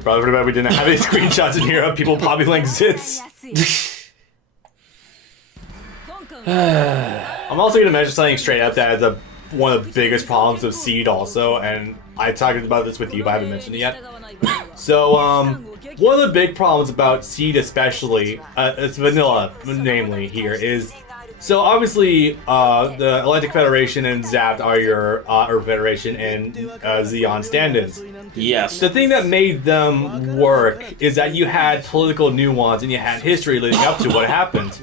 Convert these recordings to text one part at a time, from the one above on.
Probably for the bad we didn't have any screenshots in here of people populating zits. I'm also gonna mention something straight up that is one of the biggest problems of Seed also, and I talked about this with you, but I haven't mentioned it yet. So, one of the big problems about Seed especially, it's vanilla, namely here, is so obviously the Atlantic Federation and Zapt are your Earth Federation and Xeon stand-ins. Yes. The thing that made them work is that you had political nuance and you had history leading up to what happened.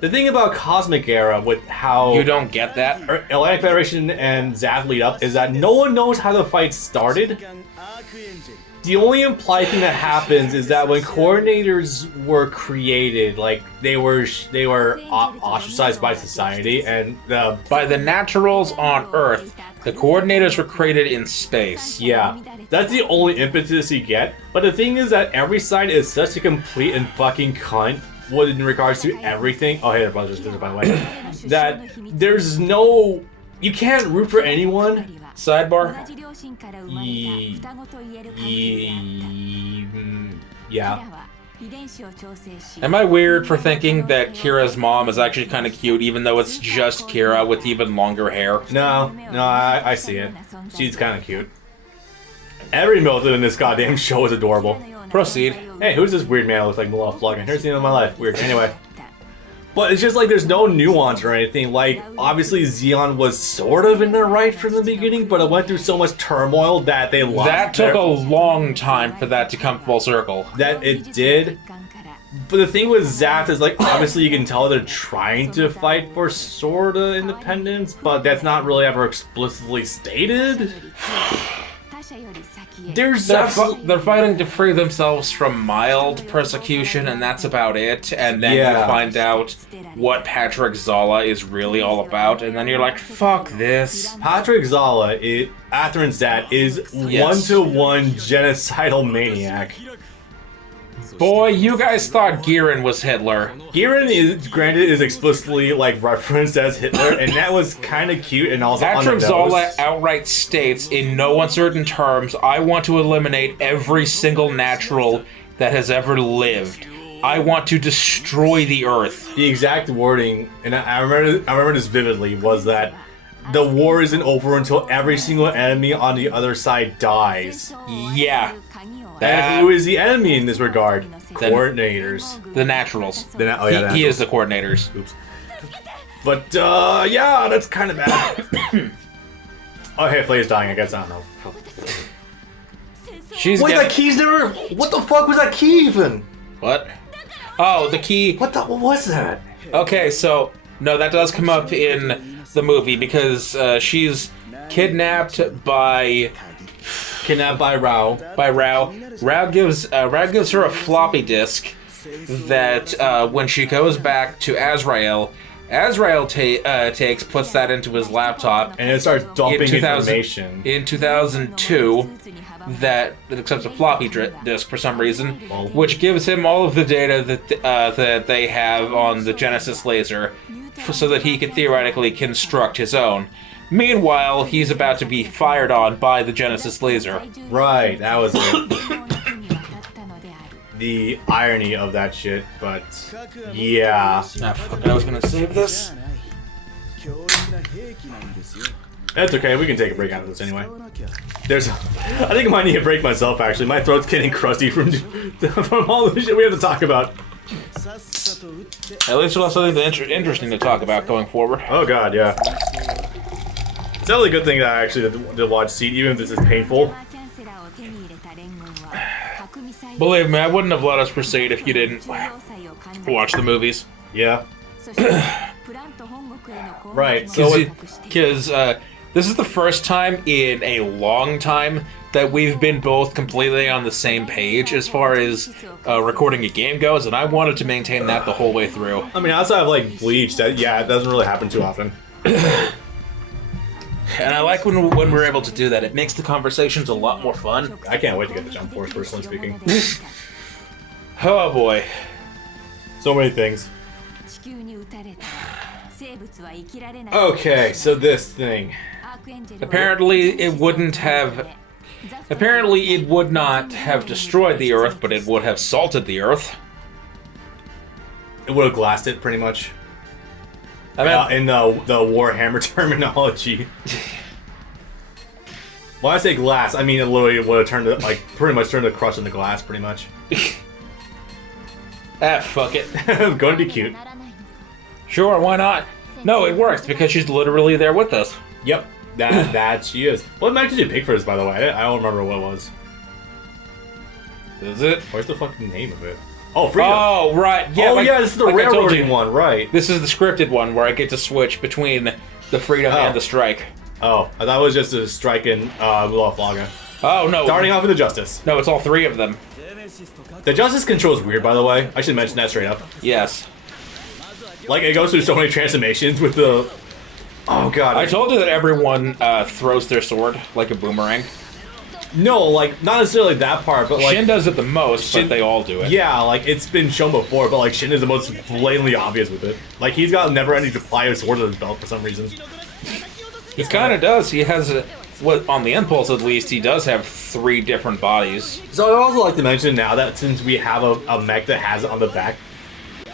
The thing about Cosmic Era with how You don't get that? Atlantic Federation and Zapt lead up is that no one knows how the fight started. The only implied thing that happens is that when coordinators were created, like they were ostracized by society and By the naturals on Earth, the coordinators were created in space. yeah, that's the only impetus you get. But the thing is that every side is such a complete and fucking cunt in regards to everything. Oh, hey, there, brothers, by the way. That there's no, you can't root for anyone. Sidebar? Yeah. Am I weird for thinking that Kira's mom is actually kind of cute, even though it's just Kira with even longer hair? No, I see it. She's kind of cute. Every militant in this goddamn show is adorable. Proceed. Hey, who's this weird man that looks like Malala Flug? I've never seen him in my life. Weird. Anyway. But it's just like there's no nuance or anything. Like, obviously Xeon was sort of in the right from the beginning, but it went through so much turmoil that they lost. That took a long time for that to come full circle. That it did. But the thing with Zapt is, like, obviously you can tell they're trying to fight for sorta independence, but that's not really ever explicitly stated. They're fighting to free themselves from mild persecution, and that's about it. And then you find out what Patrick Zala is really all about, and then you're like, fuck this. Patrick Zala, Atherin Zat, is one-to-one genocidal maniac. Boy, you guys thought Giran was Hitler. Giran is explicitly like referenced as Hitler, and that was kind of cute and also Patrick Zala outright states in no uncertain terms, I want to eliminate every single natural that has ever lived. I want to destroy the Earth. The exact wording, and I remember this vividly, was that the war isn't over until every single enemy on the other side dies. Yeah. And who is the enemy in this regard? Coordinators. The naturals. He is the coordinators. Oops. But, yeah, that's kind of bad. Oh, hey, Flay's dying, I guess. I don't know. That key's never... What the fuck was that key even? What? Oh, the key... What was that? Okay, so... No, that does come up in the movie because she's kidnapped by Rao. Rao gives her a floppy disk that when she goes back to Azrael puts that into his laptop, and it starts dumping information. In 2002, that accepts a floppy disk for some reason, which gives him all of the data that they have on the Genesis laser, so that he could theoretically construct his own. Meanwhile, he's about to be fired on by the Genesis laser. Right, that was it. The irony of that shit, but yeah. Fuck, I was gonna save this. That's okay, we can take a break out of this anyway. I think I might need a break myself, actually. My throat's getting crusty from all the shit we have to talk about. At least we'll have something interesting to talk about going forward. Oh god, yeah. It's definitely a good thing that I actually did watch Seed, even if this is painful. Believe me, I wouldn't have let us proceed if you didn't watch the movies. Yeah. Right, so... Because this is the first time in a long time that we've been both completely on the same page as far as recording a game goes, and I wanted to maintain that the whole way through. I mean, outside of, like, Bleach, it doesn't really happen too often. And I like when we're able to do that. It makes the conversations a lot more fun. I can't wait to get the Jump Force, personally speaking. Oh boy. So many things. Okay, so this thing. Apparently it wouldn't have... Apparently, it would not have destroyed the Earth, but it would have salted the Earth. It would have glassed it, pretty much. I mean, In the Warhammer terminology. When I say glass, I mean it literally would have turned it, like, pretty much turned the crust into glass, pretty much. Fuck it. Going to be cute. Sure, why not? No, it works because she's literally there with us. Yep, that she is. What match did you pick for this, by the way? I don't remember what it was. Is it? Where's the fucking name of it? Oh, Freedom. Oh, right. Yeah, oh, yeah, this is the like railroading one, right. This is the scripted one where I get to switch between the Freedom and the Strike. Oh, I thought it was just a Strike and Flaga. Oh, no. Starting off with the Justice. No, it's all three of them. The Justice control is weird, by the way. I should mention that straight up. Yes. Like, it goes through so many transformations with the... Oh, God. I told you that everyone throws their sword like a boomerang. No, like, not necessarily that part, but like... Shin does it the most, Shin, but they all do it. Yeah, like, it's been shown before, but like, Shin is the most blatantly obvious with it. Like, he's got never-ending supply of swords on his belt for some reason. He kind of does. He has, on the Impulse at least, he does have 3 different bodies. So I'd also like to mention now that since we have a mech that has it on the back,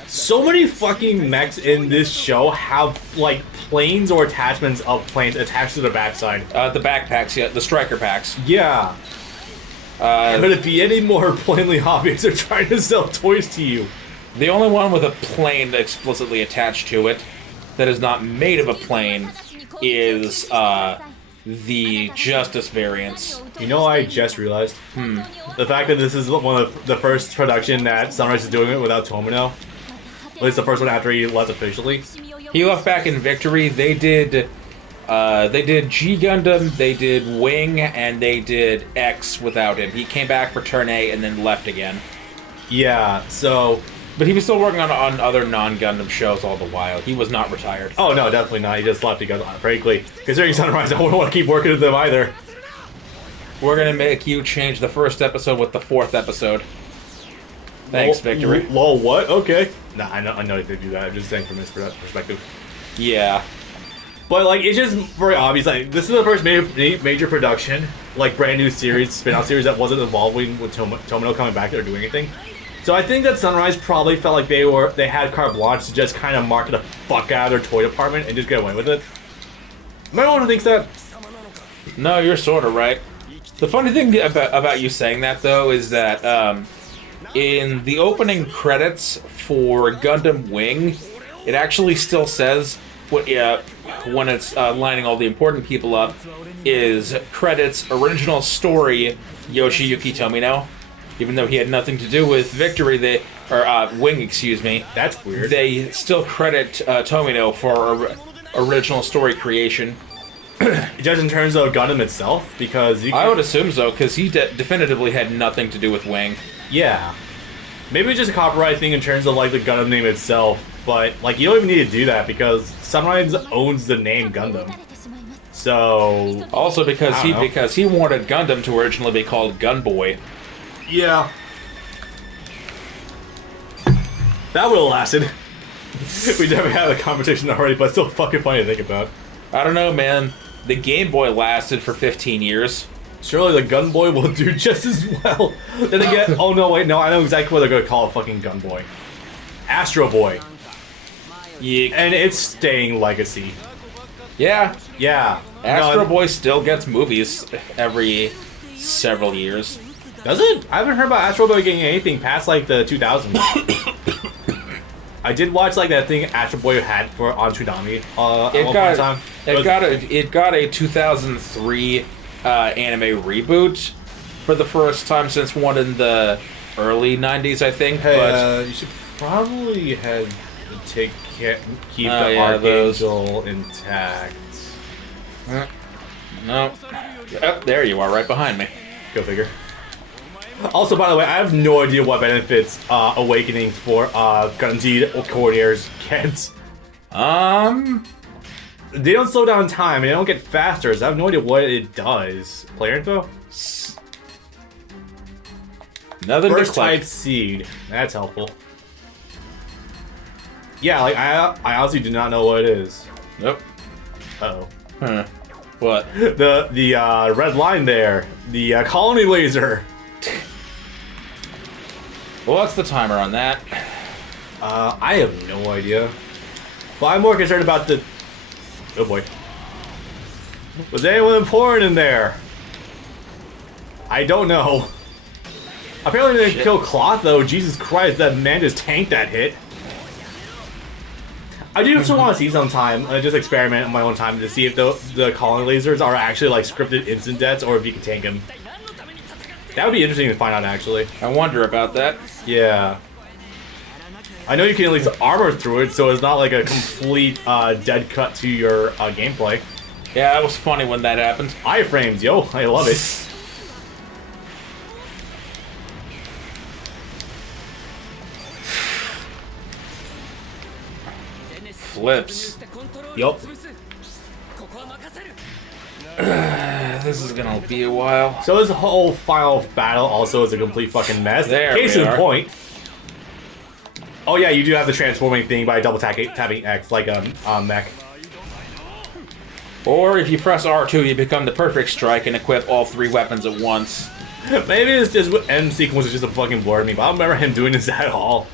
so many fucking mechs in this show have, like, planes or attachments of planes attached to the backside. The backpacks, yeah, the striker packs. Yeah. Could it be any more plainly obvious they're trying to sell toys to you? The only one with a plane explicitly attached to it that is not made of a plane is the Justice variants. You know, I just realized? The fact that this is one of the first production that Sunrise is doing it without Tomino. At least the first one after he left officially. He left back in Victory. They did G Gundam, they did Wing, and they did X without him. He came back for Turn A and then left again. Yeah, so... But he was still working on other non-Gundam shows all the while. He was not retired. Oh, no, definitely not. He just left because, frankly, considering Sunrise, I wouldn't want to keep working with them either. We're going to make you change the first episode with the 4th episode. Thanks, Victory. Lol, what? Okay. Nah, I know they do that. I'm just saying from his perspective. Yeah. But, like, it's just very obvious. Like, this is the first major production, like, brand new series, spin-off series that wasn't involving with Tomino coming back or doing anything. So I think that Sunrise probably felt like they had carte blanche to just kind of market the fuck out of their toy department and just get away with it. Am I the one who thinks that? No, you're sort of right. The funny thing about you saying that, though, is that in the opening credits for Gundam Wing, it actually still says, when it's lining all the important people up, is credits original story Yoshiyuki Tomino. Even though he had nothing to do with Victory, Wing, excuse me. That's weird. They still credit Tomino for original story creation. Just in terms of Gundam itself, because I would assume so, because he definitively had nothing to do with Wing. Yeah. Maybe it's just a copyright thing in terms of, like, the Gundam name itself, but, like, you don't even need to do that, because Sunrise owns the name Gundam. So... Also because he wanted Gundam to originally be called Gunboy. Yeah. That would have lasted. We definitely had a conversation already, but it's still fucking funny to think about. I don't know, man. The Game Boy lasted for 15 years. Surely the Gun Boy will do just as well. Then again, oh no, wait, no, I know exactly what they're going to call a fucking Gun Boy. Astro Boy. Yeah. And it's staying legacy. Yeah. Yeah. Astro Boy still gets movies every several years. Does it? I haven't heard about Astro Boy getting anything past, like, the 2000s. I did watch, like, that thing Astro Boy had on Tsunami It got a 2003 anime reboot for the first time since one in the early 90s, I think. Hey, but you should probably keep the Archangel intact. No. Oh, there you are, right behind me. Go figure. Also, by the way, I have no idea what benefits Awakening for Gunzi Coordinators gets. They don't slow down time, and they don't get faster, so I have no idea what it does. Player info? Nothing. First type seed. That's helpful. Yeah, like, I honestly do not know what it is. Nope. Uh-oh. Huh. What? The red line there. The colony laser. Well, what's the timer on that? I have no idea. But I'm more concerned about the... Oh boy. Was anyone important in there? I don't know. Apparently they didn't kill Cloth though. Jesus Christ, that man just tanked that hit. I do still want to see sometime, just experiment on my own time to see if the colony lasers are actually like scripted instant deaths or if you can tank them. That would be interesting to find out actually. I wonder about that. Yeah. I know you can at least armor through it, so it's not like a complete dead cut to your gameplay. Yeah, that was funny when that happened. Iframes, yo, I love it. Flips. Yup. This is gonna be a while. So this whole final battle also is a complete fucking mess. There Case we in are. point. Oh yeah, you do have the transforming thing by double tapping X like a mech. Or if you press R2, you become the perfect strike and equip all 3 weapons at once. Maybe it's just end sequence is just a fucking blur to me, but I don't remember him doing this at all.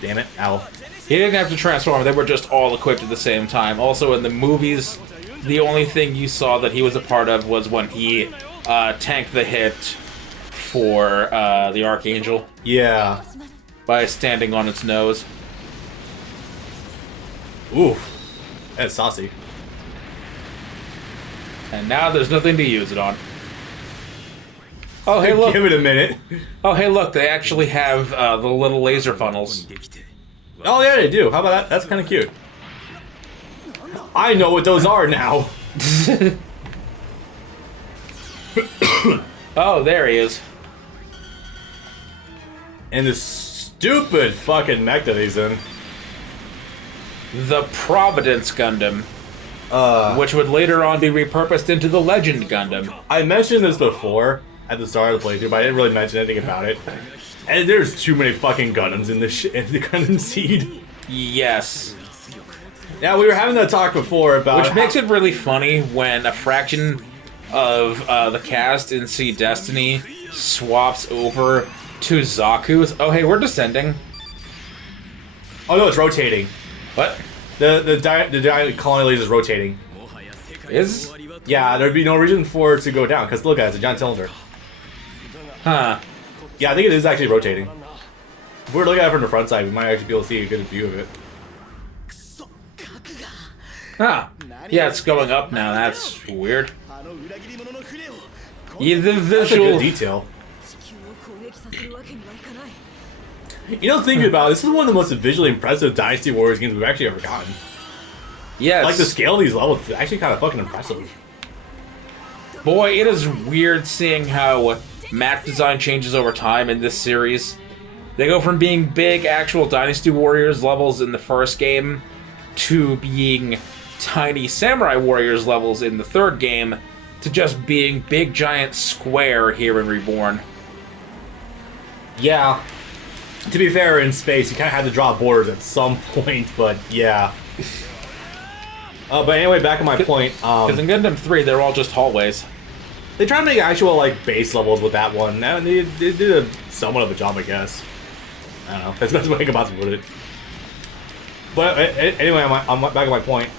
Damn it, ow. He didn't have to transform, they were just all equipped at the same time. Also in the movies, the only thing you saw that he was a part of was when he tanked the hit for the Archangel Yeah. by standing on its nose. Ooh. That's saucy. And now there's nothing to use it on. Oh, hey, look. Give it a minute. Oh, hey, look, they actually have the little laser funnels. Oh yeah, they do. How about that? That's kind of cute. I know what those are now. Oh, there he is. And this stupid fucking mech that he's in. The Providence Gundam, which would later on be repurposed into the Legend Gundam. I mentioned this before at the start of the playthrough, but I didn't really mention anything about it. And there's too many fucking Gundams in this in the Gundam Seed. Yes. Yeah, we were having that talk before about Which makes it really funny when a fraction of the cast in Sea Destiny swaps over to Zaku's. Oh, hey, we're descending. Oh no, it's rotating. What? The giant colony laser is rotating. Is? Yeah, there'd be no reason for it to go down, because look at it, it's a giant cylinder. Huh. Yeah, I think it is actually rotating. If we're looking at it from the front side, we might actually be able to see a good view of it. Huh. Yeah, it's going up now. That's weird. Yeah, the That's a visual good detail. You know, thinking about it, this is one of the most visually impressive Dynasty Warriors games we've actually ever gotten. Yes. Like, the scale of these levels is actually kind of fucking impressive. Boy, it is weird seeing how map design changes over time in this series. They go from being big actual Dynasty Warriors levels in the first game to being tiny Samurai Warriors levels in the third game to just being big giant square here in Reborn. Yeah. To be fair, in space, you kind of had to draw borders at some point, but yeah. But anyway, back to my point. Because in Gundam 3, they're all just hallways. They tried to make actual, like, base levels with that one. And they did somewhat of a job, I guess. I don't know. That's the best way I can possibly put it. But anyway, I'm back at my point.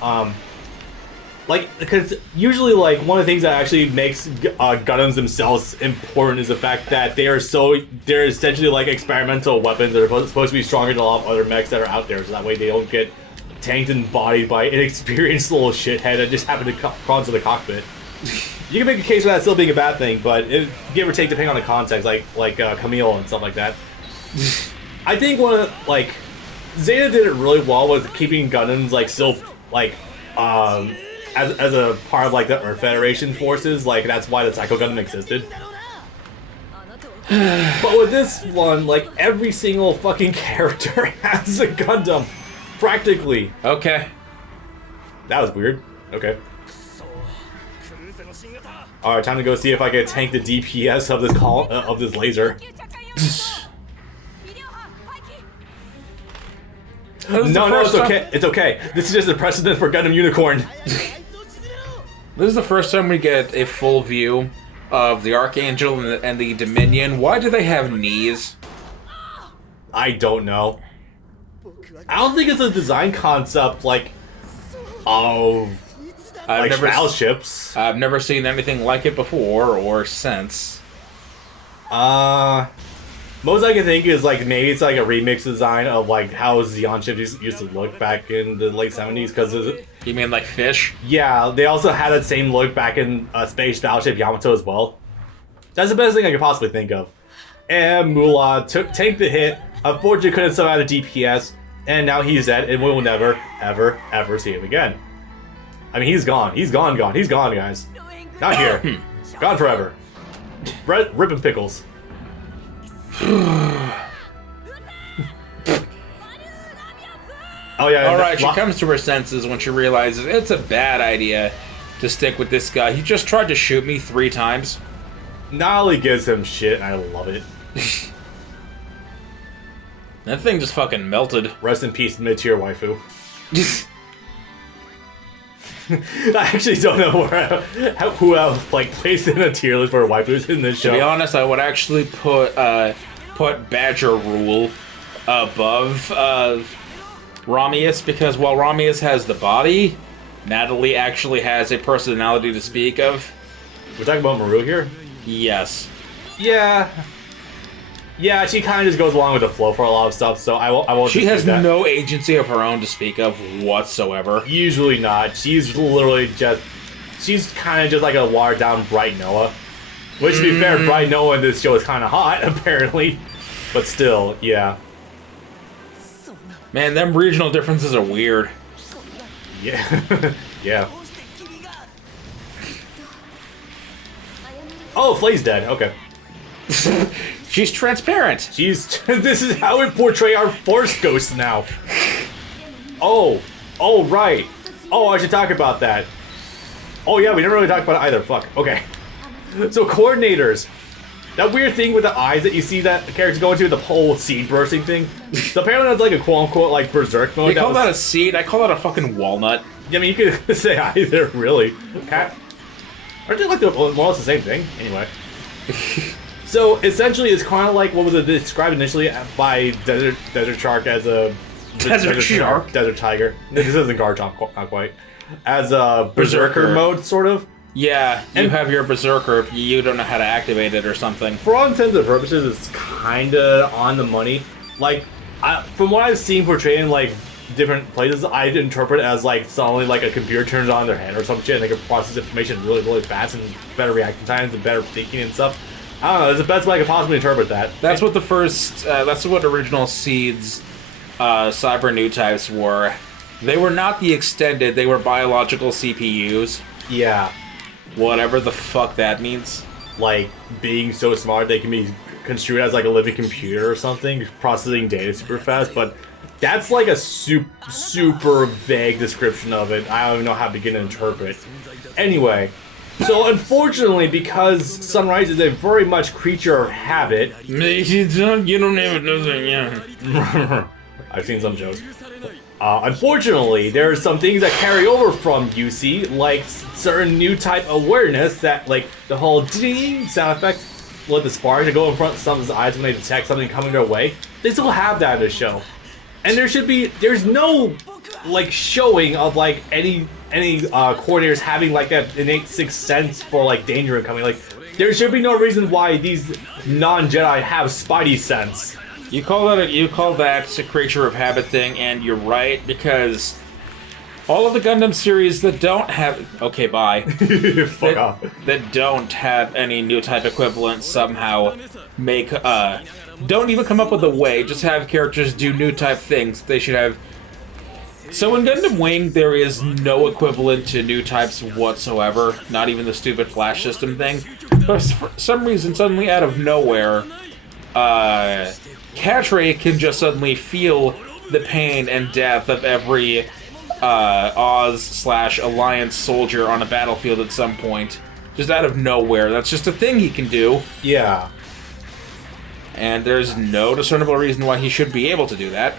Like, because usually, like, one of the things that actually makes Gundams themselves important is the fact that they're essentially like experimental weapons that are supposed to be stronger than a lot of other mechs that are out there, so that way they don't get tanked and bodied by inexperienced little shithead that just happen to crawl into the cockpit. You can make a case for that still being a bad thing, but give or take depending on the context, like Camille and stuff like that. I think one of the, like, Zeta did it really well with keeping Gundams like still like as a part of like the Earth Federation forces. Like, that's why the Psycho Gundam existed. But with this one, like, every single fucking character has a Gundam, practically. Okay. That was weird. Okay. All right, time to go see if I can tank the DPS of this laser. No, it's okay. It's okay. This is just a precedent for Gundam Unicorn. This is the first time we get a full view of the Archangel and the Dominion. Why do they have knees? I don't know. I don't think it's a design concept like battleships. I've never seen anything like it before or since. Most I can think is like maybe it's like a remix design of like how Xeon ships used to look back in the late 70s. Because you mean like fish? Yeah, they also had that same look back in Space Battleship Yamato as well. That's the best thing I could possibly think of. And Moolah tanked the hit. Unfortunately, couldn't sub out a DPS, and now he's dead, and we will never, ever, ever see him again. I mean, he's gone. He's gone, He's gone, guys. Not here. Gone forever. Ripping pickles. Oh yeah. Alright, she comes to her senses when she realizes it's a bad idea to stick with this guy. He just tried to shoot me 3 times. Nolly gives him shit, and I love it. That thing just fucking melted. Rest in peace, mid-tier waifu. I actually don't know who else like placed in a tier list for waifus in this show. To be honest, I would actually put Badger Rule above Ramius, because while Ramius has the body, Natalie actually has a personality to speak of. We're talking about Maru here? Yes. Yeah. Yeah, she kind of just goes along with the flow for a lot of stuff, so I won't. She has no agency of her own to speak of whatsoever. Usually not. She's literally just... She's kind of just like a watered-down Bright Noah. Which, to be fair, Bright Noah in this show is kind of hot, apparently. But still, yeah. Man, them regional differences are weird. Yeah. Yeah. Oh, Flay's dead. Okay. She's transparent. This is how we portray our Force Ghosts now. Oh, right. Oh, I should talk about that. Oh yeah, we never really talked about it either. Fuck. Okay. So coordinators. That weird thing with the eyes that you see that characters go into, the whole seed bursting thing. So apparently that's like a quote-unquote like berserk mode. You call that a seed? I call that a fucking walnut. I mean, you could say either, really. Aren't they like more or less the same thing? Anyway. So essentially, it's kind of like what was it described initially by Desert Shark as a Desert Shark, Desert Tiger. This isn't Garchomp, not quite. As a Berserker mode, sort of. Yeah, you have your Berserker. You don't know how to activate it or something. For all intents and purposes, it's kind of on the money. Like, from what I've seen portrayed in like different places, I interpret it as like suddenly like a computer turns on their head or some shit, and they can process information really, really fast and better reaction times and better thinking and stuff. I don't know. It's the best way I could possibly interpret that. That's what the first. That's what original Seeds cyber new types were. They were not the extended. They were biological CPUs. Yeah. Whatever the fuck that means. Like being so smart they can be construed as like a living computer or something, processing data super fast. But that's like a super vague description of it. I don't even know how to begin to interpret. Anyway. So unfortunately, because Sunrise is a very much creature of habit. You don't even know that, yeah. I've seen some shows. Unfortunately, there are some things that carry over from UC, like certain new type awareness that, like the whole ding sound effect, let the spark to go in front of someone's eyes when they detect something coming their way. They still have that in the show, and there's no like showing of like any coordinators having like that innate sixth sense for like danger incoming. Like there should be no reason why these non-Jedi have Spidey sense. You call that a creature of habit thing, and you're right, because all of the Gundam series that don't have Fuck off. That don't have any new type equivalent somehow don't even come up with a way, just have characters do new type things they should have. So in Gundam Wing, there is no equivalent to new types whatsoever, not even the stupid flash system thing. But for some reason, suddenly out of nowhere, Catre can just suddenly feel the pain and death of every Oz/Alliance soldier on a battlefield at some point. Just out of nowhere. That's just a thing he can do. Yeah. And there's no discernible reason why he should be able to do that.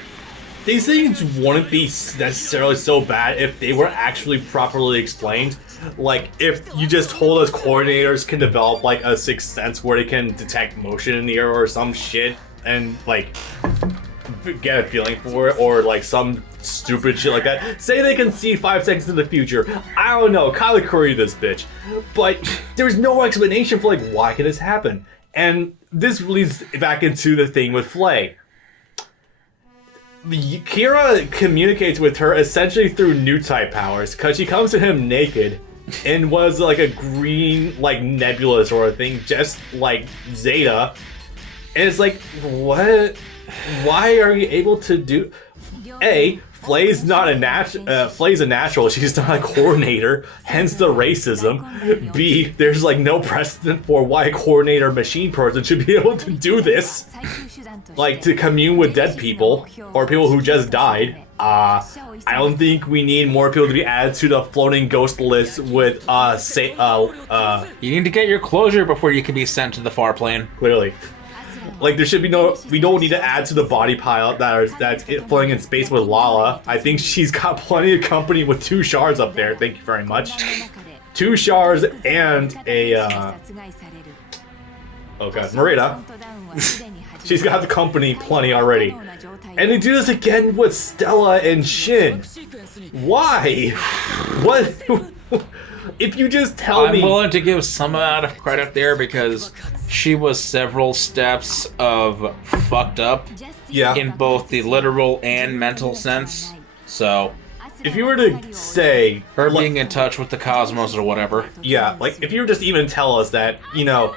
These things wouldn't be necessarily so bad if they were actually properly explained. like if you just told us coordinators can develop like a sixth sense where they can detect motion in the air or some shit and like get a feeling for it, or like some stupid shit like that. Say they can see 5 seconds in the future. I don't know, Kyler Curry this bitch. But there's no explanation for like why can this happen. And this leads back into the thing with Flay. Kira communicates with her essentially through new type powers, because she comes to him naked and was like a green, like nebula sort of thing, just like Zeta. And it's like, what? Why are you able to do? A, Flay's not a Flay's a natural. She's not a coordinator, hence the racism. B, there's like no precedent for why a coordinator machine person should be able to do this, like to commune with dead people or people who just died. I don't think we need more people to be added to the floating ghost list with You need to get your closure before you can be sent to the far plane. Clearly. Like, there should be no... We don't need to add to the body pile that's floating in space with Lala. I think she's got plenty of company with 2 shards up there. Thank you very much. 2 shards and a... Oh god, Marita. She's got the company plenty already. And they do this again with Stella and Shin. Why? What? If you just tell me... I'm willing to give some amount of credit there because she was several steps of fucked up in both the literal and mental sense. So, if you were to say... her being in touch with the cosmos or whatever. Yeah, like, if you were just even tell us that, you know,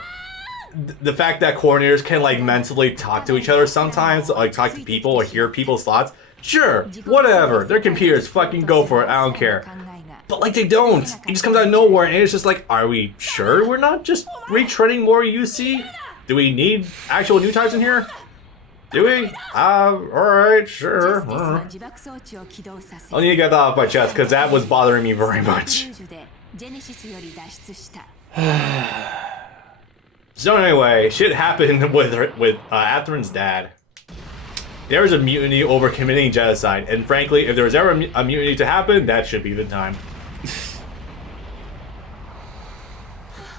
the fact that coordinators can, like, mentally talk to each other sometimes, like, talk to people or hear people's thoughts, sure, whatever. They're computers, fucking go for it, I don't care. But, like, they don't. It just comes out of nowhere, and it's just like, are we sure we're not just retreading more UC? Do we need actual new types in here? Do we? Alright, sure. I need to get that off my chest, because that was bothering me very much. So anyway, shit happened with Atherin's dad. There was a mutiny over committing genocide, and frankly, if there was ever a mutiny to happen, that should be the time.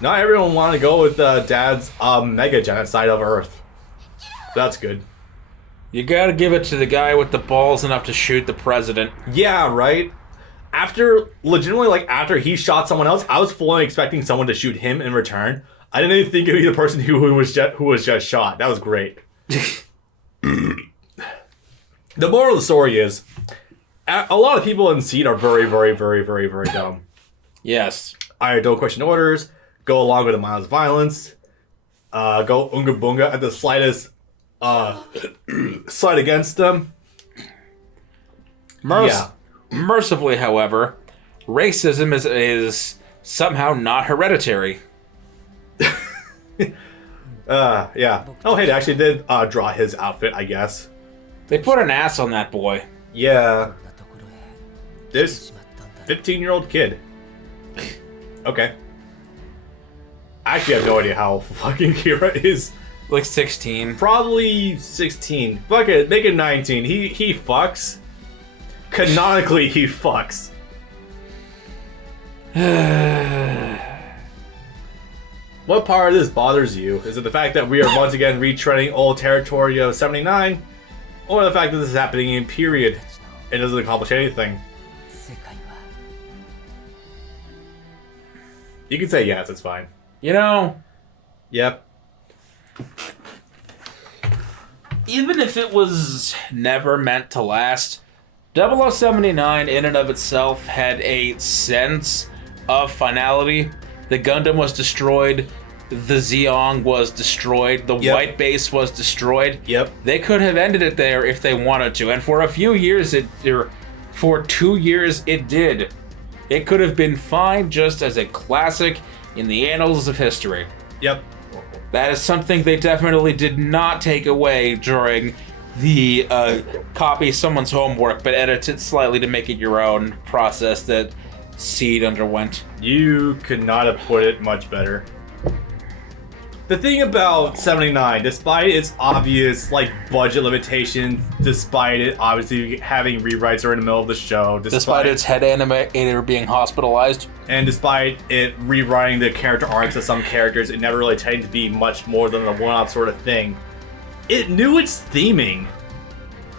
Not everyone wanted to go with Dad's mega genocide of Earth. That's good. You gotta give it to the guy with the balls enough to shoot the president. Yeah, right? Legitimately, like, after he shot someone else, I was fully expecting someone to shoot him in return. I didn't even think it would be the person who was just shot. That was great. The moral of the story is, a lot of people in Seed are very, very, very, very, very dumb. Yes. I don't question orders, go along with the mindless violence, go unga bunga at the slightest slight against them. Mercifully, however, racism is somehow not hereditary. Yeah. Oh, hey, they actually did draw his outfit, I guess. They put an ass on that boy. Yeah. This 15-year-old kid. Okay. I actually have no idea how fucking Kira is. Like 16. Probably 16. Fuck it, make it 19. He fucks. Canonically, he fucks. What part of this bothers you? Is it the fact that we are once again retreading old territory of 79? Or the fact that this is happening in period and doesn't accomplish anything? You can say yes, it's fine. You know... Yep. Even if it was never meant to last, 0079 in and of itself had a sense of finality. The Gundam was destroyed. The Zeong was destroyed. The white base was destroyed. Yep. They could have ended it there if they wanted to. And for a few years, for 2 years, it did. It could have been fine just as a classic in the annals of history. Yep. That is something they definitely did not take away during the copy someone's homework, but edit it slightly to make it your own process that Seed underwent. You could not have put it much better. The thing about 79, despite its obvious like budget limitations, despite it obviously having rewrites right in the middle of the show, despite its head animator being hospitalized, and despite it rewriting the character arcs of some characters, it never really tended to be much more than a one-off sort of thing. It knew its theming.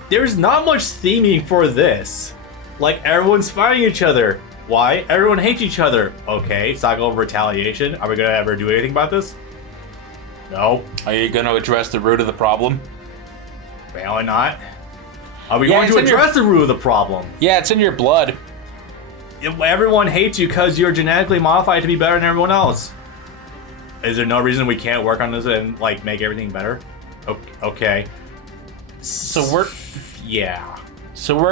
There's not much theming for this. Like, everyone's fighting each other. Why? Everyone hates each other. Okay, it's not over retaliation. Are we gonna ever do anything about this? No. Are you going to address the root of the problem? Apparently not. Are we going to address the root of the problem? Yeah, it's in your blood. Everyone hates you because you're genetically modified to be better than everyone else. Is there no reason we can't work on this and like make everything better? Okay. So we're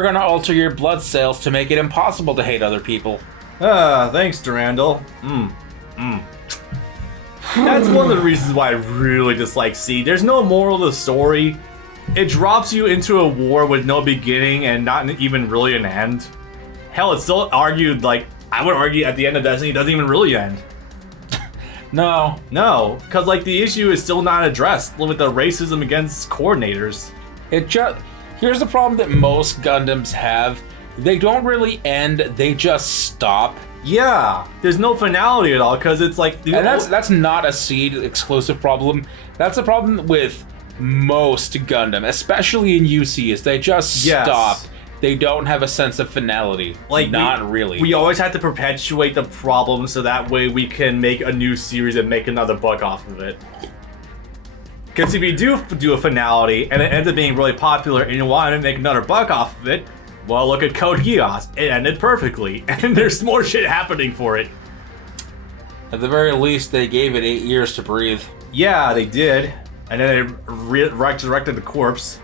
gonna alter your blood cells to make it impossible to hate other people. Thanks, Durandal. That's one of the reasons why I really dislike Seed. There's no moral to the story. It drops you into a war with no beginning and not even really an end. Hell, it's still argued, like, I would argue at the end of Destiny, it doesn't even really end. No, because, like, the issue is still not addressed with the racism against coordinators. Here's the problem that most Gundams have. They don't really end, they just stop. Yeah, there's no finality at all, because it's like... And that's not a Seed exclusive problem. That's a problem with most Gundam, especially in UC, is they just stop. They don't have a sense of finality. Like, not really. We always have to perpetuate the problem so that way we can make a new series and make another buck off of it. Because if you do a finality and it ends up being really popular and you want to make another buck off of it, well, look at Code Geass. It ended perfectly, and there's more shit happening for it. At the very least, they gave it 8 years to breathe. Yeah, they did. And then they resurrected the corpse.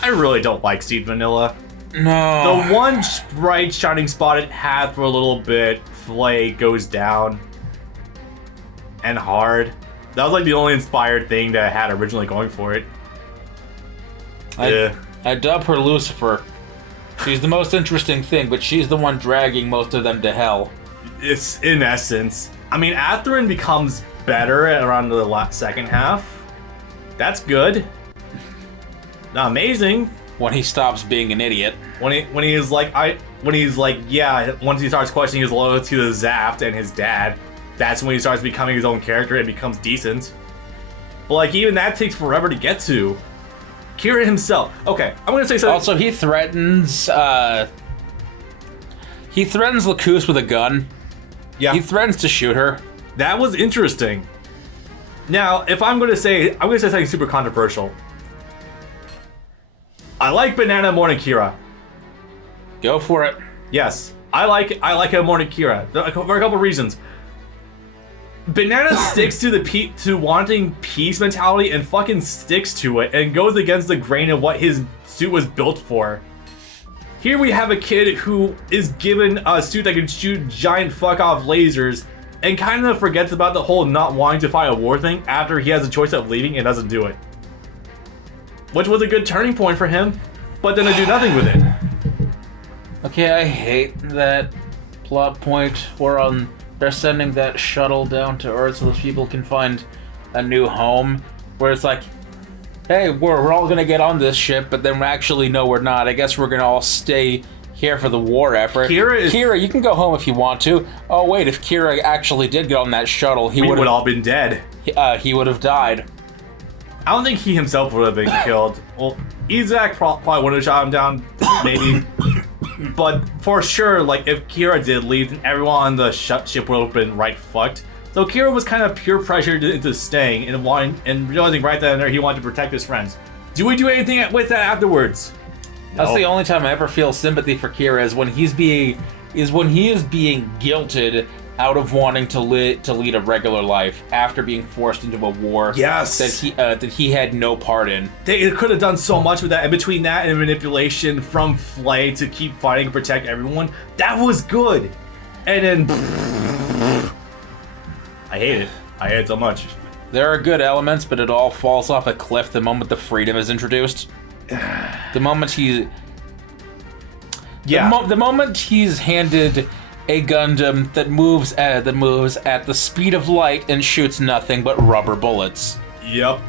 I really don't like Seed Vanilla. No. The one bright shining spot it had for a little bit, Flay goes down. And hard. That was like the only inspired thing that it had originally going for it. I dub her Lucifer. She's the most interesting thing, but she's the one dragging most of them to hell. It's in essence. I mean, Atherin becomes better at around the second half. That's good. Not amazing. When he stops being an idiot. Once he starts questioning his loyalty to Zaft and his dad, that's when he starts becoming his own character and becomes decent. But like, even that takes forever to get to. Kira himself. Okay, I'm gonna say something. Also, he threatens Lacoste with a gun. Yeah. He threatens to shoot her. That was interesting. Now, if I'm gonna say something super controversial. I like Banana more than Kira. Go for it. Yes, I like him more than Kira for a couple reasons. Banana sticks to wanting peace mentality and fucking sticks to it and goes against the grain of what his suit was built for. Here we have a kid who is given a suit that can shoot giant fuck off lasers and kind of forgets about the whole not wanting to fight a war thing after he has a choice of leaving and doesn't do it. Which was a good turning point for him, but then to do nothing with it. Okay, I hate that plot point where they're sending that shuttle down to Earth so people can find a new home, where it's like, hey, we're all gonna get on this ship, but then actually, no, we're not. I guess we're gonna all stay here for the war effort. Kira, you can go home if you want to. Oh wait, if Kira actually did get on that shuttle, we would have all been dead. He would have died. I don't think he himself would have been killed. Well, Isaac probably would have shot him down, maybe. But for sure, like, if Kira did leave, then everyone on the ship would have been right fucked. So Kira was kind of pure pressured into staying and realizing right then and there he wanted to protect his friends. Do we do anything with that afterwards? No. That's the only time I ever feel sympathy for Kira is when he is being guilted out of wanting to lead a regular life after being forced into a war that he had no part in. They could have done so much with that, and between that and manipulation from Flay to keep fighting and protect everyone, that was good. And then I hate it. I hate it so much. There are good elements, but it all falls off a cliff the moment the freedom is introduced. The moment the moment he's handed a Gundam that moves at the speed of light and shoots nothing but rubber bullets. Yep.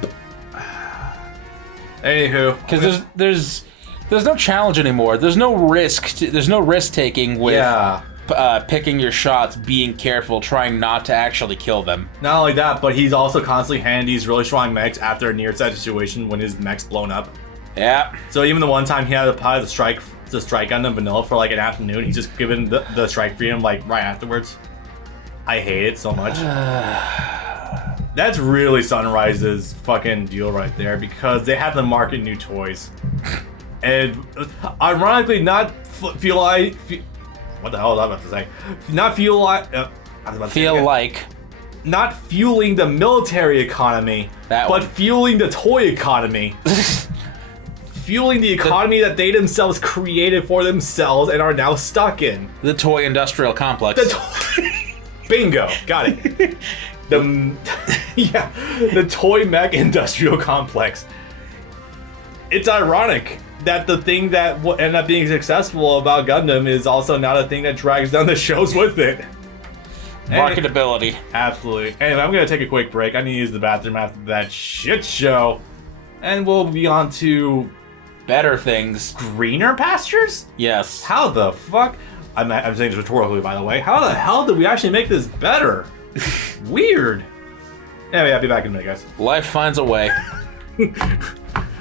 Anywho, because there's no challenge anymore. There's no risk. There's no risk taking with picking your shots, being careful, trying not to actually kill them. Not only that, but he's also constantly handing these really strong mechs after a near-side situation when his mech's blown up. Yeah. So even the one time he had to pilot the strike Gundam Vanilla for like an afternoon, he's just given the strike freedom like right afterwards. I hate it so much. That's really Sunrise's fucking deal right there, because they have to market new toys. And ironically, not feel like... What the hell was I about to say? Not feel like... Not fueling the military economy, but fueling the toy economy. Fueling the economy that they themselves created for themselves and are now stuck in. The toy industrial complex. Bingo, got it. The toy mech industrial complex. It's ironic that the thing that will end up being successful about Gundam is also not a thing that drags down the shows with it. Marketability. Absolutely. Anyway, I'm gonna take a quick break. I need to use the bathroom after that shit show. And we'll be on to... better things. Greener pastures? Yes. How the fuck? I'm saying this rhetorically, by the way. How the hell did we actually make this better? Weird. Anyway, I'll be back in a minute, guys. Life finds a way.